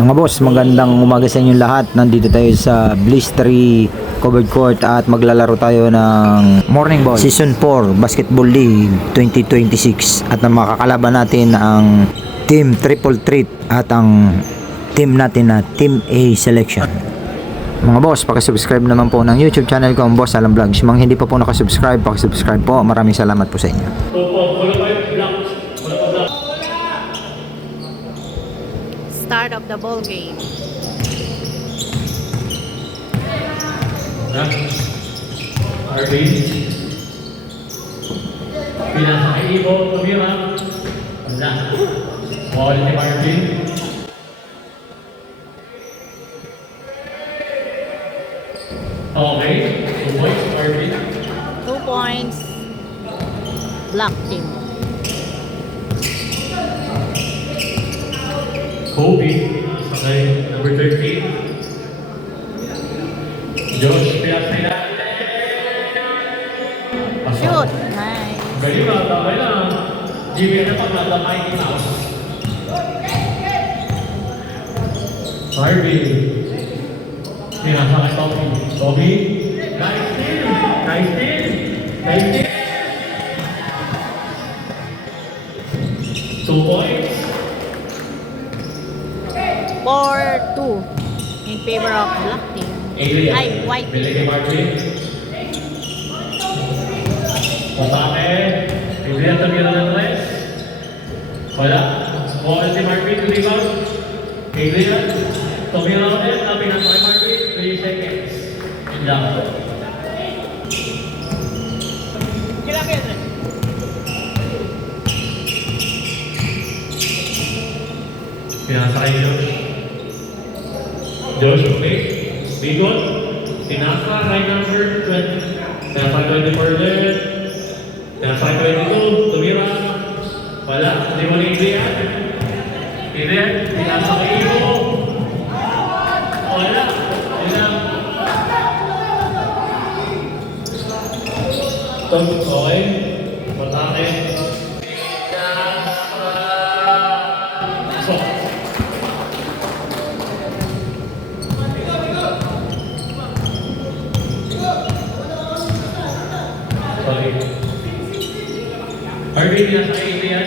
Mga boss, magandang umaga sa inyo lahat. Nandito tayo sa Bliss 3 Covered Court at maglalaro tayo ng Morning Ball Season 4 Basketball League 2026. At ang makakalaban natin ang Team Triple Threat at ang team natin na Team A Selection. Mga boss, pakisubscribe naman po ng YouTube channel ko, ang Boss Alam Vlogs. Mga hindi pa po nakasubscribe, pakisubscribe po. Maraming salamat po sa inyo. Start of the ball game. Arvin. Pinasakay ibo, tumira. Wala. Ball ni Arvin. Okay. 2 points, Arvin. 2 points. Black team. Kobe. Sakay number 13. Josh, pinasakay na. Shoot. Nice. Galing na, tama na. Jimmy na pag natamay ni Mouse. Harvey. Pinasakay Toby. Toby. Nice team. Nice team. Nice team. 2 points. 4-2 in favor of black team. Adrian. Ay, white team. Billy Martin. Patake. Adrian tumira ng rest. Wala. Ball si Martin to rebound. Adrian. Tumira ulit. Pinasakay Martin. 3 seconds. And down. Pinasakay Josh. Josh, okay. Bigot. Pinasa, right number 20. Pinasakay 24 ulit. Pinasakay 22. Tumira. Wala. Hindi mo na Adrian. Adrian. Pinasakay Ibo. Wala. Okay. Patake. So. Sorry. Harvey, nasa Adrian.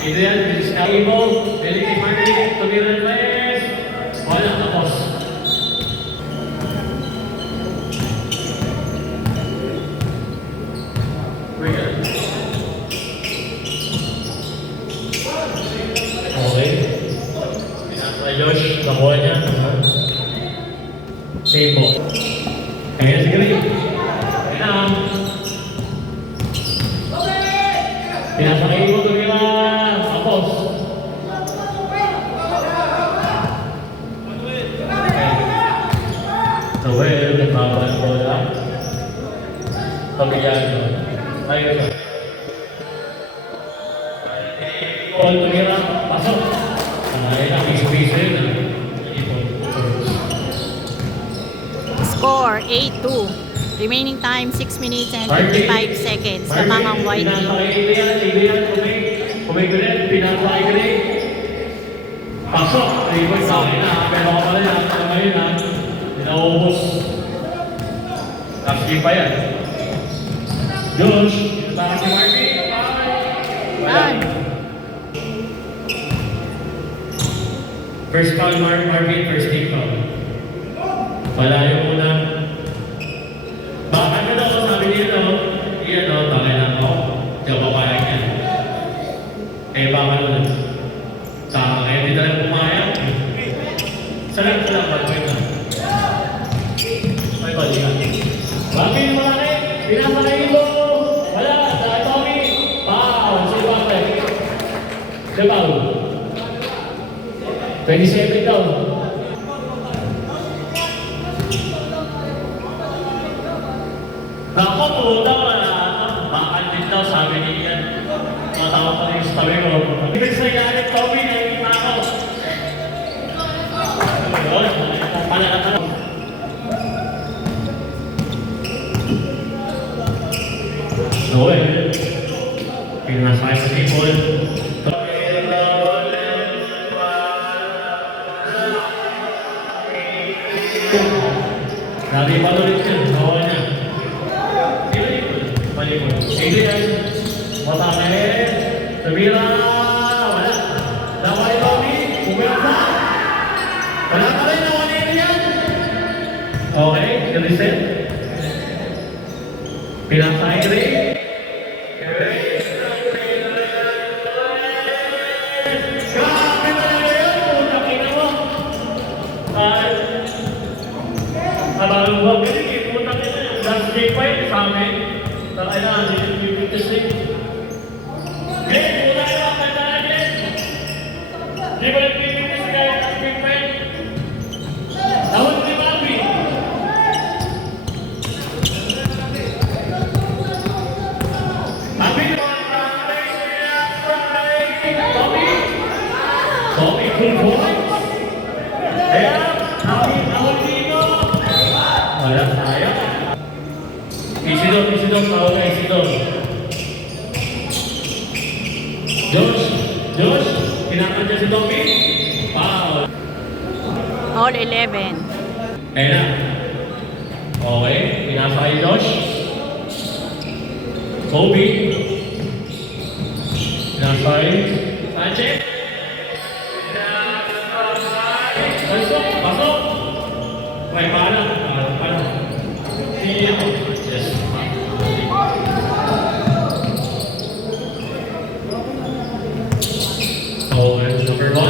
Adrian, this is Ibo. Pili kay Martin. Tumira ng Reyes. Wala. Tapos. Okay. Pinasa Josh, nakuha niya. Save mo. Kaya si Gray. Kaya na. Pinasa kayo mo, tumira. Tapos. Noel, nagbabahan ko lang. Pagkayano. Ayun siya. Paul, tumira. Pasok. Ayun na, piso-piso yun. Score 8-2. Remaining time 6 minutes and 55 seconds. Kamangang white team. Pinasakay ko rin. Pasok. Ayun sa akin na. Pero ako pala yan. Ngayon na. Pinaubos. Tapos pa yan. Josh. Pinasakay si Martin. Wala. First foul, Marvin. First team foul. Wala yung una. Baka na daw, sabi niya no? Iyan no, bakit lang ako? Di ako papayag yan. Eh baka nun. Saka kaya di talagang pumayag. Salang, wait lang. May bali ka. Bakit yung malaki? Pinasakay mo! Wala, dahil Tommy! Foul! Sige ba, pre? Sige ba? 27 daw. Nako, pumunta ka na. Bakal din daw, sabi niya. Matawa pa rin sa tabi ko. Ibig sa iyalit, Tommy, nakikita ako. Ayun, pala ka tanong. Noel. Pinasakay sa people. Sabi pa ulit yun, bawa niya. Palipod. Adrian, Watake, Tumira, wala. Dapat ito, Umilasa. Wala pa rin, nawa ni Adrian. Okay, reset. Pinasa Adrian. Grabe na yun, puta kina mo. Alam mo, ganyan, puta kina yun. Last day pa yun sa amin. Kailangan, hindi yung testing. Eh, puta yun, ang tandaan din. Di ba nagpipigil si kaya last day pa yun? Tawag si Bobby. Tommy, good boy. Ayan, tawag dito. Wala, sayang. Isidon, tawag ka Isidon. Josh, kinakot niya si Tommy. Foul. All 11. Ayan na. Okay, pinasa kay Josh. Kobe. Pinasa kay Sanchez. Pasok! Okay, paano? Yes. Oh, that's number 1.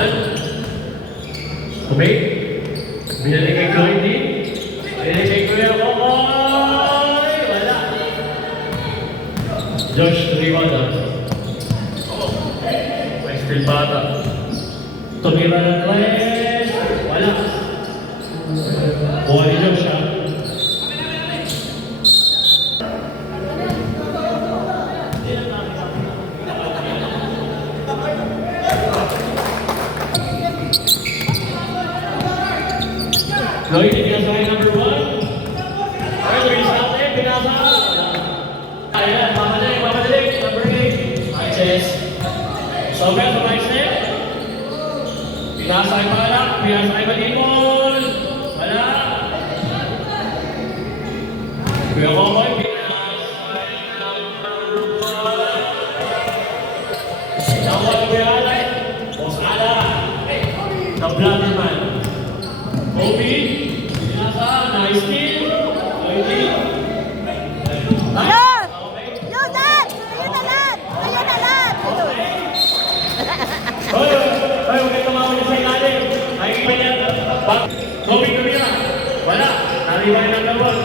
Okay. Binalik kay Cody. Binalik kay Kuya Kokoy. Wala. Josh, tumibada. May still bata. Tumira ng Clash. Wala. Buha ni Josh, ha? Lloyd, pinasa kay number 1. Okay, Luis Ate, pinasa. Ayan, mamalik. Number 8. Sanchez. Sobel sa right step. Pinasa kay Palak, pinasa kay Malipol. Wala. Kuya Kokoy, pinasa kay number 1. Nakuha ni Kuya Alay. Boss Ala. The Bloody Man. Kobe. Nice steal. Yun! Yun, Dad! Ayun na, Dad! Ayun na, Dad! Hoy, huwag kayo tumawag sa ilalim. Ay, iba niya. Kobe Tumira. Wala. Nariwan ng number 1.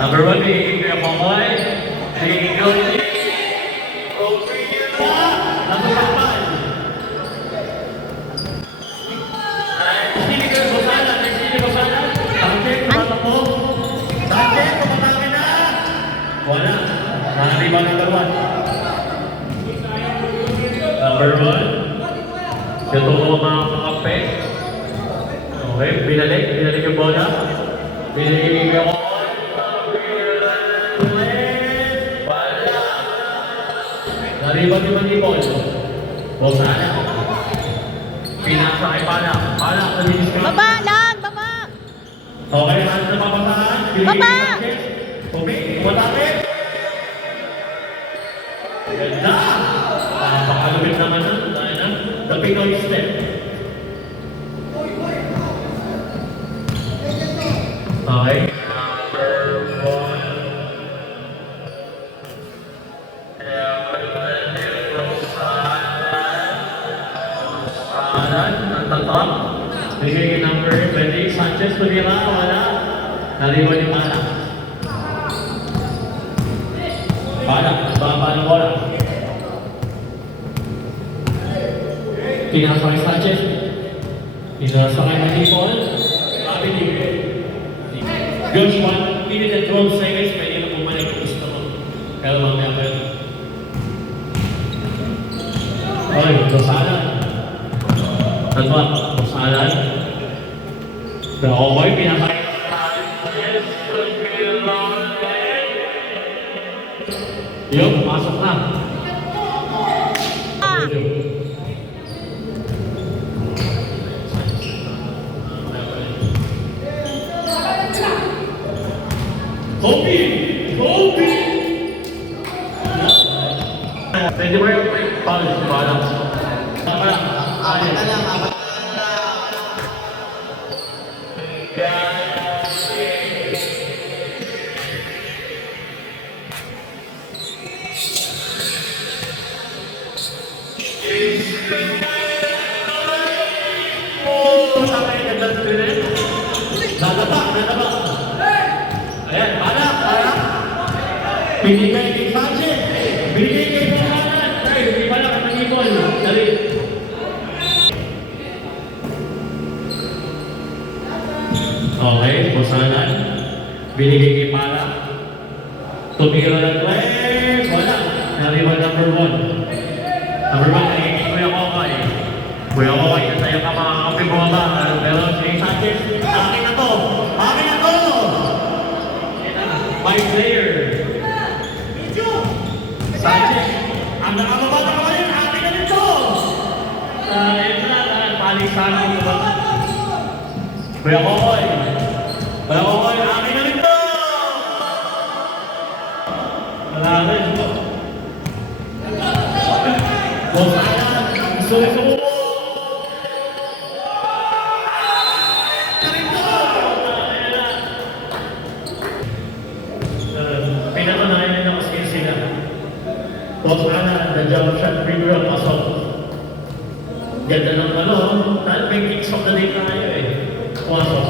Number 1, bigay Kuya Kokoy. Bigay Cody. Number 5. Sinigang Rosana. Sanchez, tumatakbo. Sanchez, tumatake na. Wala. Nariwan ng number 1. Number 1. Ito mo mga kakampe. Okay, binalik yung bola. Binalik yung Kokoy. Nariwan ni Manipol. Rosana. Pinasa kay Palak. Palak, nalinis ka. Baba lang! Baba! Okay, hands na papasahan. Baba! Okay, tumatake. Ganda! Pakalupit naman na. Dahil na. The Pinoy step. Okay. Bigay number 20, Sanchez, Tumira, wala. Nariwan yung Palak. Baba ng bola. Pinasa kay Sanchez. Pinasa kay Manipol. Kapitid. Josh, 1 minute and 12 seconds, pwede na bumalik kung gusto mo. Pero mamaya pa yun. Okay, Rosana. Rosana. The Kokoy, pinakain. Yup, pasok na. Ah, Kobe! Kobe! Pwede ba yung balance? Tama. Ayun. Ayan, balak, balak. Binigay kay Sanchez. Binigay kay Mohamed. Ay, hindi pala ka nag-ibol. Dali. Okay, Bosanan. Binigay kay Pala. Tumira ng play. Wala. Nariwan number 1. Number 1, nagiging Kuya Kokay. Kuya Kokay, tayo ka mga kape bumaba. Pero si Sanchez, akin na to. Akin na to. My player. Sanchez, ang nakababa na kayo, akin na nito. Ito na, palisan ng iba. Kuya Kokoy. Kuya Kokoy, akin na nito. Wala rin. Bosanan, susuko. Pinatunayan nila mas kayo sila. Bosanan, the jump shot, pre-roll, pasok. Ganda ng ano, may kicks of the day tayo eh. Pasok.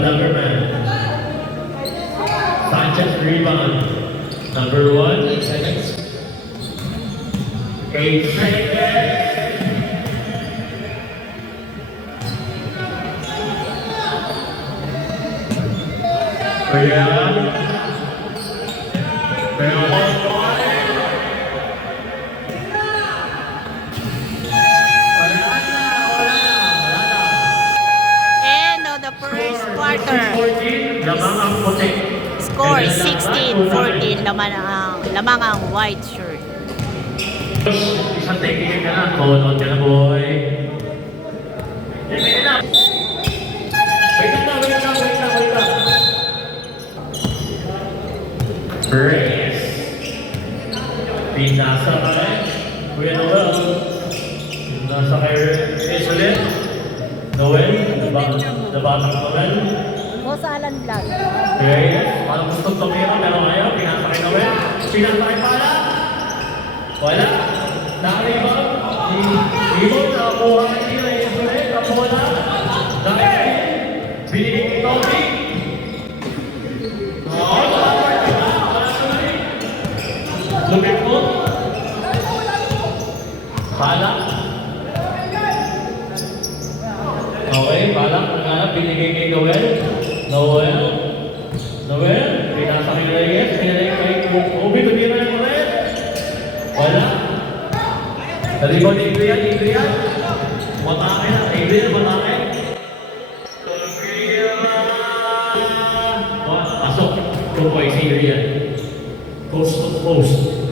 Number man. Sanchez rebound. Number 1, 8 seconds. 8 seconds. Ayan. Pero end of the first quarter. 14, lamang ang puti. Score 16-14. Lamang ang white shirt. Isang technique ka na. Call on ka na, boy. Wait lang. Wait lang. Brace. Pinasa ka rin. Kuya Noel. Pinasa kayo. Ulit. Noel. Nabatang Noel. Bosanan vlog. Yes. Parang gusto tumira pero ayaw. Pinasa kay Noel. Pinasa kay Pala. Wala. Nakaliba. Ibon. Nakakuha kay Tila. Ulit. Nakuha na. Dahil. Binigay kay Kobe. Lupit mo. Balak. Okay, balak. Naghanap, binigay kay Noel. Noel. Pinasa kay Reyes. Pinasa kay Kobe. Tumira ng ulit. Wala. Nalibon ni Adrian. Matake na. Adrian, matake. Pasok. Tukoy si Adrian. Post to post.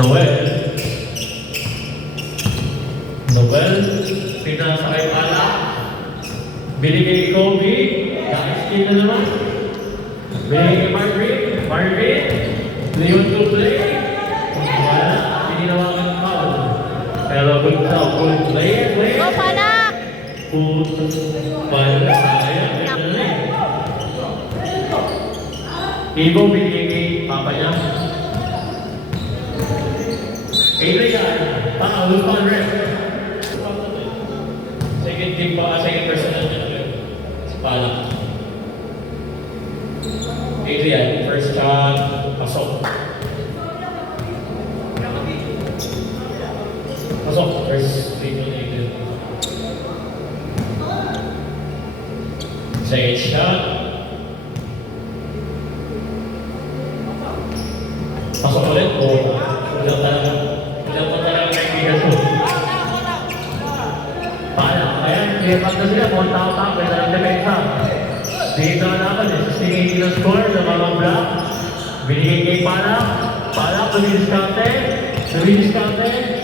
Noel, pinasa kay Pala. Binigay kay Kobe. Naka-skin na naman. Binigay kay Marvin. Leon to play. Wala. Pininawagan ng foul. Pero good play. Go, Panak! Pala. Sayang. Ibo binigay kay Papa niya. Adrian, who's on ref? Second team pa, second personal niya. Pala. Adrian, first shot, pasok. First free throw ni Adrian. Second shot. Pasok ulit. Ulang talaga kaibigan ko. Paano? Ayan, kaya na sila. Punta-tap. Pwede lang depensa. Dito na naman eh. Sustingin ng score ng mga block. Binigay kay Palak. Palak, lumidiskante.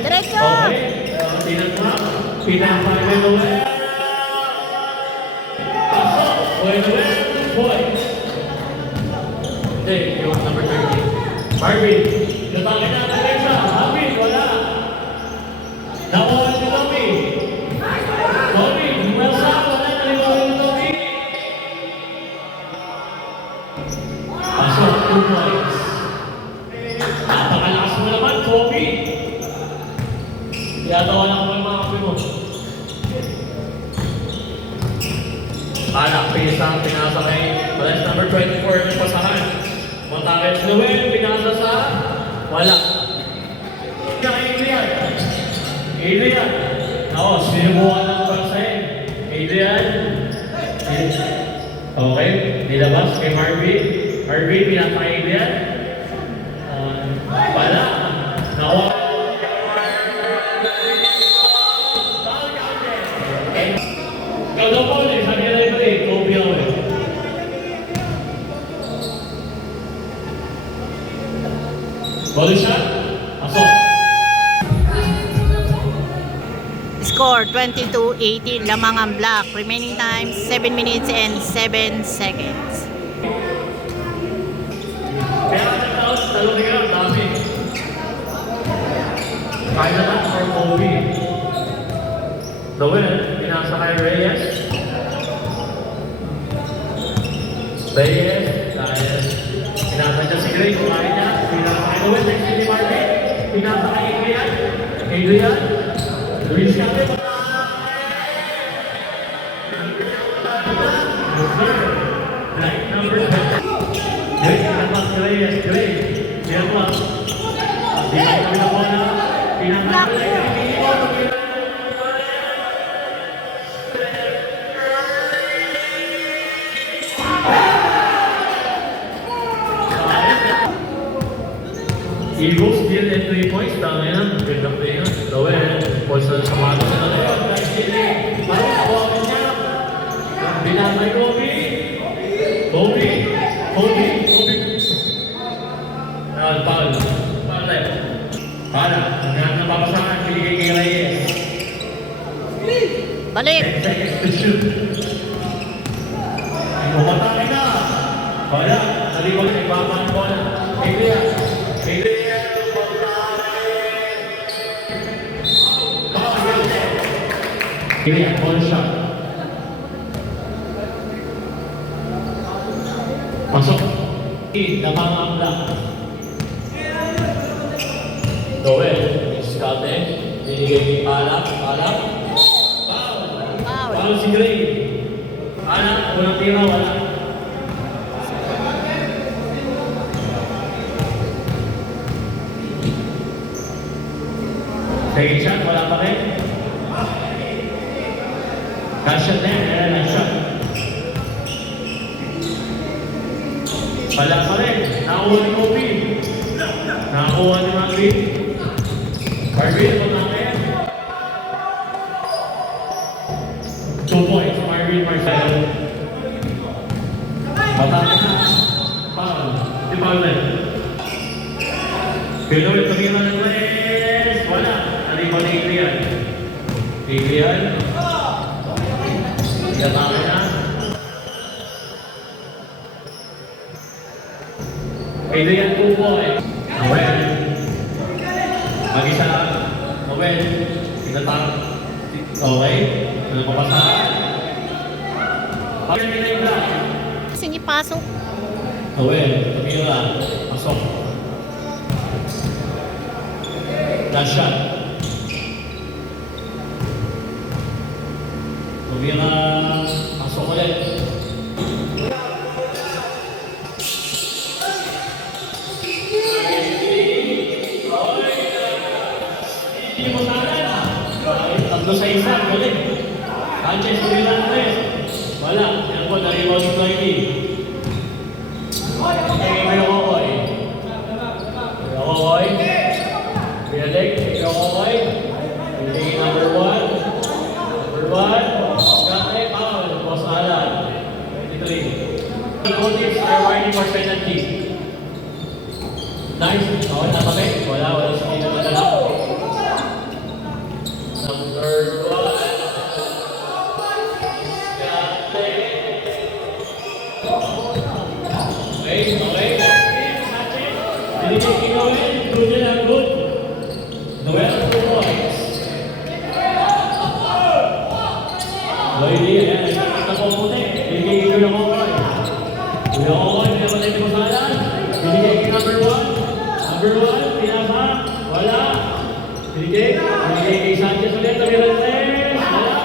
Diretso! Okay. Tinatap. Pinapagay na ulit. Pasok. Well, 2 points. Hindi, yung number 30. Marvin. Natangin na ang depensa. Marvin, wala. Nakuha si Tommy. Tommy, wala. Nalimutan ni Tommy. Pasok, 2 points. Napakalakas mo naman, Tommy. Yatawa lang ko yung mga kape mo. Anak, pisang, pinasa kay Balance number 24 ng pasahan. Montares Noel, pinasa sa wala. Kaya Adrian. Ako, sinubukan ng basahin. Adrian. Okay, nilabas kay Marvin. Marvin, pinasa kay Adrian. Wala. Nawa. Ikaw daw po ulit, sabi na ito eh, Kobe ako eh. Body shot, pasok. Score 22-18, lamang ang black. Remaining time 7 minutes and 7 seconds. Kaya ka talong nga, dami. Kaya na lang for Kobe. Noel, pinasa kay Reyes. Dahil pinasa niya si Gray, kumain niya. Pinasa kay Noel, next ni Marvin. Pinasa kay Adrian. Luis Cape. Right number 10. Gray, pinasa si Reyes. Gray, pinasa. Pinasa na po na. Pinasa kay Adrian. Eagles still at 3 points. Tama yan. Ganda play yan. Noel. Points na sa mga na ngayon. Guys, hindi. Parang kawakan niya. Binamay Kobe. Kobe. Foul. Foul tayo. Para. Hanggang napapasahan. Binigay kay Reyes. Balik! 10 seconds to shoot. Pumatay na. Wala. Naliwag kay Bama ng bola. Adrian. Adrian, ball shot. Pasok. Damang ang black. Noel, Escape. Binigay ni Palak. Foul. Foul si Gray. Palak, walang tira, wala. Second shot, wala pa rin. Last shot na yan, last shot. Wala pa rin. Nakakuha ni Kobe. Nakakuha ni Marvin. Marvin, ito na kaya. 2 points, Marvin Marcelo. Matapos na. Foul. Di foul na. Pinoy, pag-iwan ng Reyes. Wala. Nalipa ni Adrian. Adrian. Yatake na. Adrian 2 points. Noel. Mag-isa. Noel. Pinatang. Okay. Napapasahan. Pag-iwan na yung Kasi hindi pasok. Noel. Tumira. Pasok. Last shot. Tumira. Pasok ulit. Hindi mo sana. Tatlo sa isa. Galing. Sanchez, Tumira na rin. Wala. Yan po, naribaw si Clarky. Kaya kayo ko eh. Nice. Okay, natabi. Wala si Tito Madala. Number 1. Okay. Binigay Noel. Good na good. Noel, 2 points. Noel, yan. Nakita ko puti. Binigay ko na Kokoy. Kuya Kokoy, pinapatay ko sa alam. Binigay ko number 1. Number 1, pinasa. Wala. Binigay kay Sanchez ulit. Tabi-Rantes. Wala.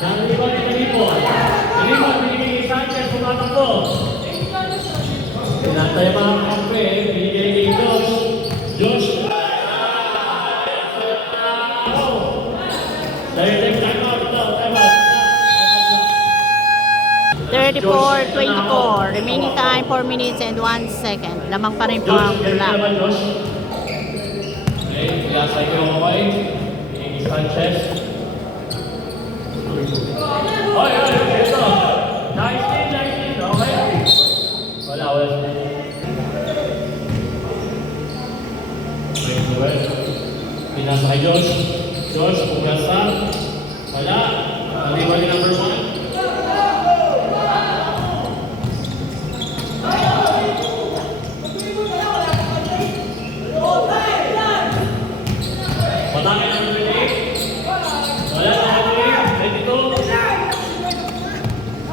Nangalipan ni Talipon. Talipon, binigay kay Sanchez. Tumatakbo. Pinatay mga kampe. Binigay kay Josh. Josh. Time out. 34-24. Remaining time 4 minutes and 1 second. Lamang pa rin po ang black. Okay, pinasay ko yung Kokoy. Binigay kay Sanchez. Oy, ito. Nice team. Okay. Wala. Pinasa kay Josh. Josh, pugasa. Wala. Naliwan ni number 1. Patake number 8. Wala na kami. 22.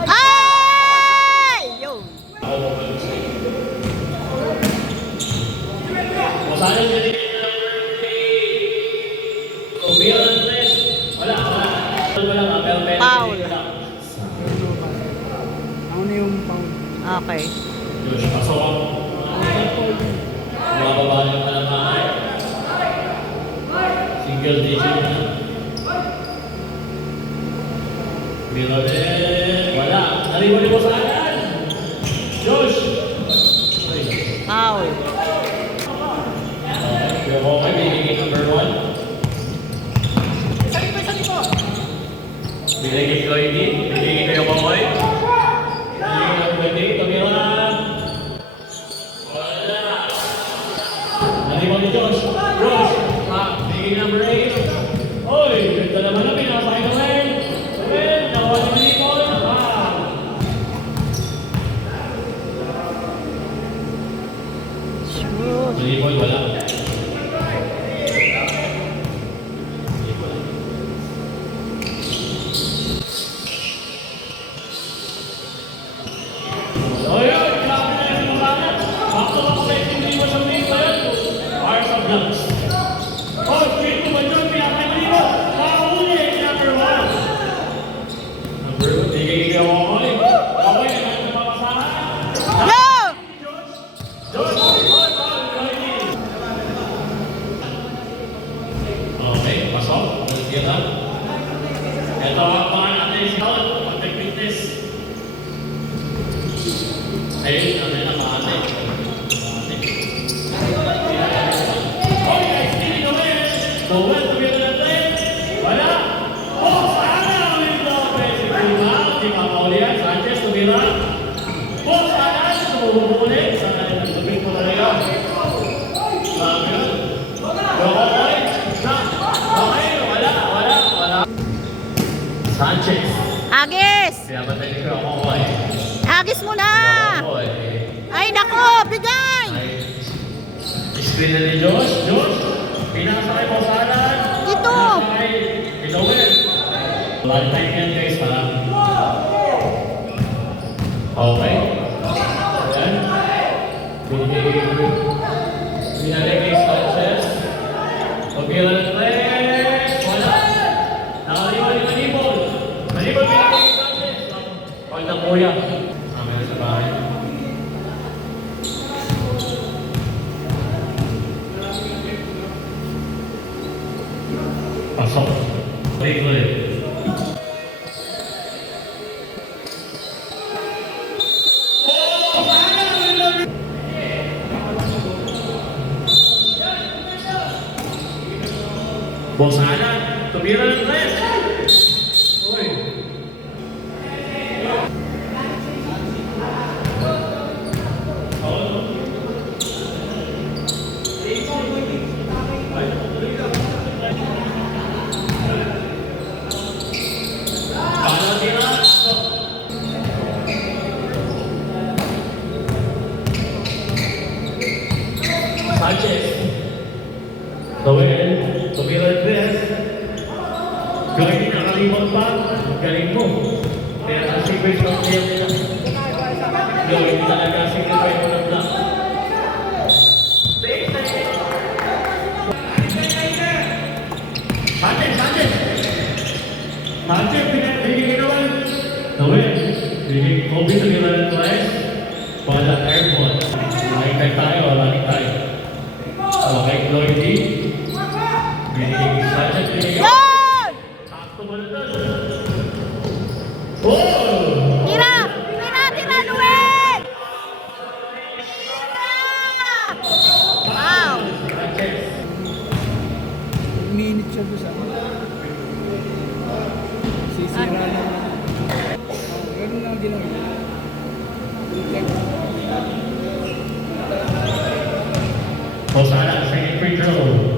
Ay! Yun. Masaya yung binigay na number 8. Kumpira ng 3. Wala. Wala nga, pero Foul. Ano yung pound? Okay. Josh, pasok. Mababa yung palamay. Single digit na. Milonet. Wala. Nariwali mo sa akin. Josh. Foul. Yung okay, binigay number 1. Binigay kay Cloydy. Binigay kay Okoy. Binigay kay Cloydy. Tumira. Wala. Nariwali ni Josh. Josh. Binigay number 8. Oy, ganda naman na pinasa kay Noel. Noel, nawala ni Nicole. Shoot. Nicole, wala. Yo! Okay, pasok. Ito ang mga natin si Paul. Pag-fitness. Ayun, ano yun ang mga natin. Noel, tumira na tayo. Wala. Sana ulit na pwede. Di Maulian, Sanchez, tumira. Sana tumubuli. Sana nagtubig mo talaga. Sabi yun. Yokoy. Okay, wala. Sanchez. Agis! Pinapatay ni Yokoy. Agis mo na! Yokoy. Ay, nako! Bigay! Screen na ni Josh. Pinasa kay Bosalan. Dito! Pinasa kay Noel. One time yan guys ha. Okay. Ayan. Binalik kay Sanchez. Pagkira ng tres. Wala. Nakaliwan ni Manibol. Manibol binalik kay Sanchez. Pag na kuya. Amen sa bahay. Pasok. Good. Bosalan, tumira ng tres. Uy. Sanchez. Noel, tumira ang press. Galing nakalimot pa. Galing mo. Kaya ang secret ng kaya gawin talaga secret by ng block. Sanchez! Sanchez, pinag-bigay naman. Noel, bigay Kobe sa gano'n twice. Wala airball. Lakay tayo, lakay tayo. Okay, Lloydie. Binigay Sanchez, binigay. Sakto mo na doon. Oh! Tira! Tira! Tira, Noel! Wow! Sanchez. Minute siya doon sa sisira na. Ganun lang din lang. Hosala, second free throw.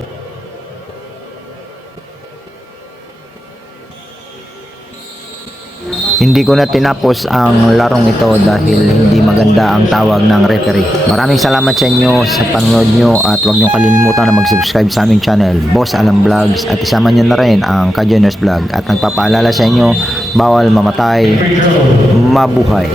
Hindi ko na tinapos ang larong ito dahil hindi maganda ang tawag ng referee. Maraming salamat sa inyo sa panonood nyo at huwag nyo kalimutan na mag-subscribe sa aming channel, Boss Alam Vlogs, at isama nyo na rin ang Kajonos Vlog. At nagpapaalala sa inyo, bawal mamatay, Free throw. mabuhay.